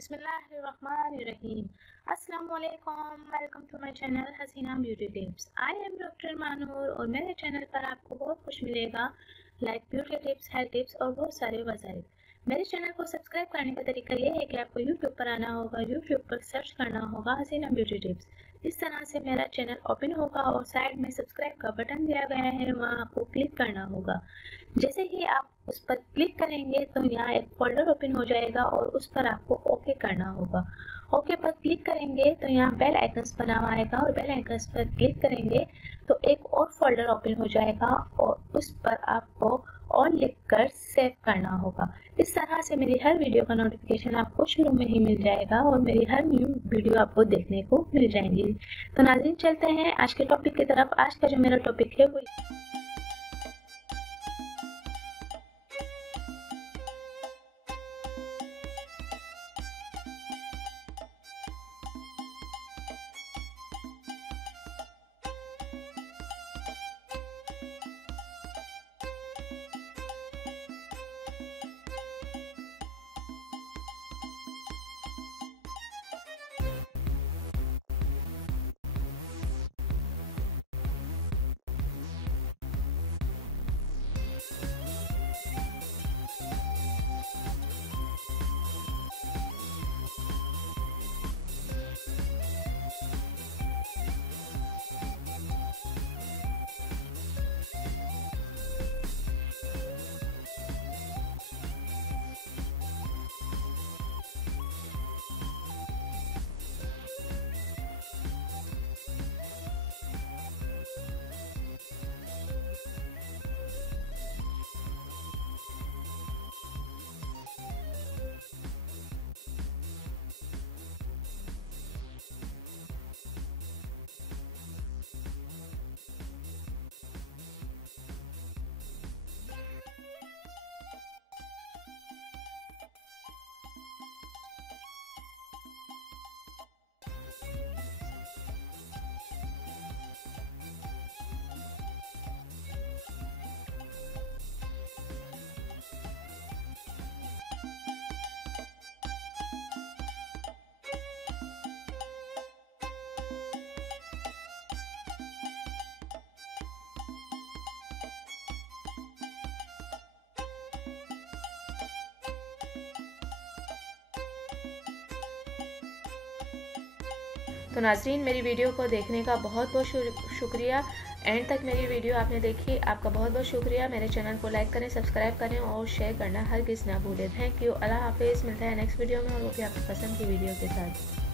बिस्मिल्लाहिर्रहमानिर्रहीम। अस्सलामुअलैकुम, welcome to my channel Haseena beauty tips. I am doctor Manoor और मेरे चैनल पर आपको बहुत कुछ मिलेगा, like beauty tips, health tips और बहुत सारे वसाइल। मेरे चैनल को सब्सक्राइब करने का तरीका ये है कि आपको यूट्यूब पर आना होगा, यूट्यूब पर सर्च करना होगा हसीना ब्यूटी टिप्स। इस तरह से मेरा चैनल ओपन होगा और साइड में सब्सक्राइब का बटन दिया गया है, वहाँ आपको क्लिक करना होगा। जैसे ही आप उस पर क्लिक करेंगे तो यहाँ एक फोल्डर ओपन हो जाएगा और उस पर आपको ओके करना होगा। ओके पर क्लिक करेंगे तो यहाँ बेल आइकन्स बना हुआ आएगा और बेल आइकन्स पर क्लिक करेंगे तो एक और फोल्डर ओपन हो जाएगा और उस पर आपको ऑल लिखकर सेव करना होगा। इस तरह से मेरी हर वीडियो का नोटिफिकेशन आपको शुरू में ही मिल जाएगा और मेरी हर न्यू वीडियो आपको देखने को मिल जाएंगी। तो नाज़रीन, चलते हैं आज के टॉपिक की तरफ। आज का जो मेरा टॉपिक है वो तो नाज़रीन, मेरी वीडियो को देखने का बहुत बहुत शुक्रिया। एंड तक मेरी वीडियो आपने देखी, आपका बहुत बहुत शुक्रिया। मेरे चैनल को लाइक करें, सब्सक्राइब करें और शेयर करना हरगिज़ ना भूलें। Thank you. अल्लाह हाफिज़। मिलता है नेक्स्ट वीडियो में और वो भी आपकी पसंद की वीडियो के साथ।